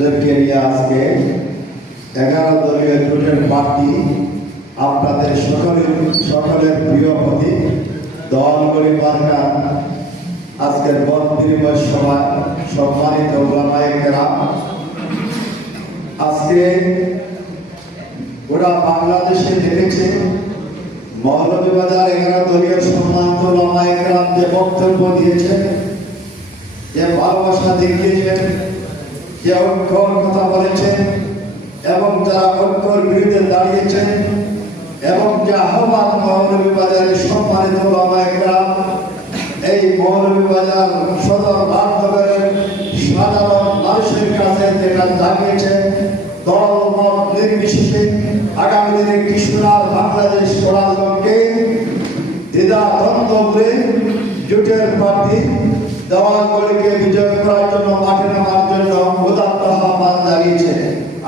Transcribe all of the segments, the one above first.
দলকে নিয়ে আজকে 11 দলীয় জোটের প্রার্থী আপনাদের সকলের প্রিয় প্রতীক দলগুলি মার্কা আজকের মত বিনিময় সভায় সম্মানিত ওলামায়ে কেরাম, আজকে গোটা বাংলাদেশে দেখেছে মৌলভীবাজার 11 দলীয় সম্মানিত ওলামায়ে কেরাম যে বক্তব্য দিয়েছেন, যে ভালোবাসা দেখিয়েছেন, যে ঐক্যর কথা বলেছেন এবং যারা ঐক্যর বিরুদ্ধে দাঁড়িয়েছেন এবং যে আহ্বান মৌলভীবাজারের সম্মানিত ওলামায়ে কেরাম এই মৌলভীবাজার সদর বান্ধবের সাধারণ মানুষের কাছে যেটা জানিয়েছেন, দল মত নির্বিশেষে আগামী দিনে কৃষ্ণার বাংলাদেশ গড়ার লক্ষ্যে দ্বিধা দ্বন্দ্ব করে জোটের প্রার্থী দেওয়ানগুলিকে বিজয় করার জন্য মাঠে নামার জন্য উদাত্ত আহ্বান জানিয়েছে।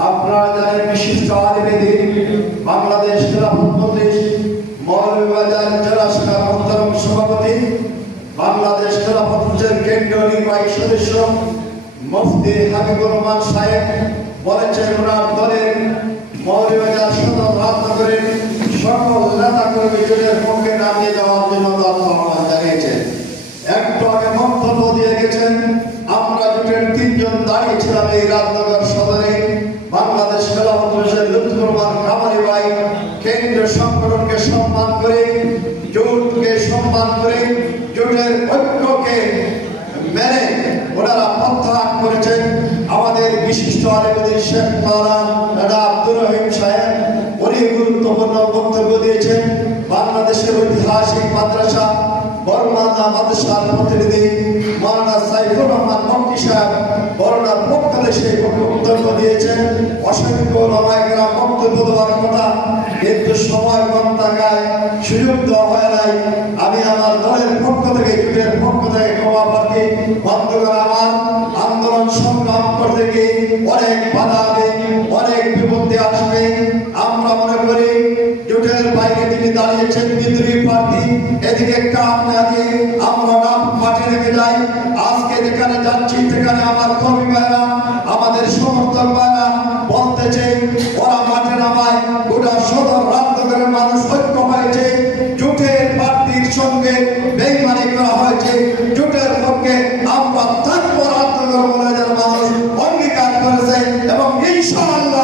আপনারা জানেন বিশিষ্ট আলিমেদিন বাংলাদেশ খেলাফত মজলিস মৌলভীবাজার জেলা শাখার মোহতারাম সভাপতি, বাংলাদেশ খেলাফত মজলিসের কেন্দ্রীয় নির্বাহী সদস্য মুফতি হাবিবুর রহমান সাহেব বলেছেন ওনার দলের মৌলভীবাজার সদর রাজনগরের সকল নেতা কর্মী জোটের পক্ষে নামিয়ে দেওয়ার জন্য আহ্বান জানিয়েছেন। একটু আগে বক্তব্য দিয়ে গেছেন, আমরা জোটের 3 জন দাঁড়িয়েছিলাম এই রাজনগর সদরে। বাংলাদেশ খেলাফত মজলিসের লুৎফুর রহমান কামালি ভাই কেন্দ্রীয় সংগঠনকে সম্মান করে, জোটকে সম্মান করে, জোটের ঐক্যকে মেনে ওনারা প্রত্যাহার করেছেন। আমাদের বিশিষ্ট আলিমুদ্দিন শেখ মাওলানা আব্দুর রহিম সাহেব উনি গুরুত্বপূর্ণ বক্তব্য দিয়েছেন। বাংলাদেশের ঐতিহাসিক মাদ্রাসা বরমানা মাদ্রাসার প্রতিনিধি মাওলানা সাইফুর রহমান মক্কি সাহেব বরনার পক্ষ থেকে বক্তব্য দিয়েছেন। অসংখ্য ওলামায়ে কেরাম বক্তব্য দেওয়ার কথা, কিন্তু সময় কম থাকায় সুযোগ দেওয়া হয় নাই। আমি আমার দলের পক্ষ থেকে, জোটের পক্ষ থেকে ক্ষমা প্রার্থী। বন্ধুগণ, আমার আন্দোলন সংগ্রাম করতে গিয়ে অনেক বাধা হবে, অনেক বিপত্তি আসবে। আমরা মনে করি জোটের বাইরে তিনি দাঁড়িয়েছেন বিদ্রোহী প্রার্থী, এদিকে কাপ না দিয়ে আমরা নাম মাঠে রেখে যাই। আজকে যেখানে যাচ্ছি সেখানে আমার কর্মী ভাইরা, আমাদের সমর্থক ভাইরা বলতেছে ওরা মাঠে নামায়, গোটা সদর রাজনগরের মানুষ ঐক্য হয়েছে, জোটের প্রার্থীর সঙ্গে বেইমানি করা হয়েছে, জোটের পক্ষে আমরা থাকবো। রাজনগর মৌলভীবাজার মানুষ অঙ্গীকার করেছে এবং ইনশাআল্লাহ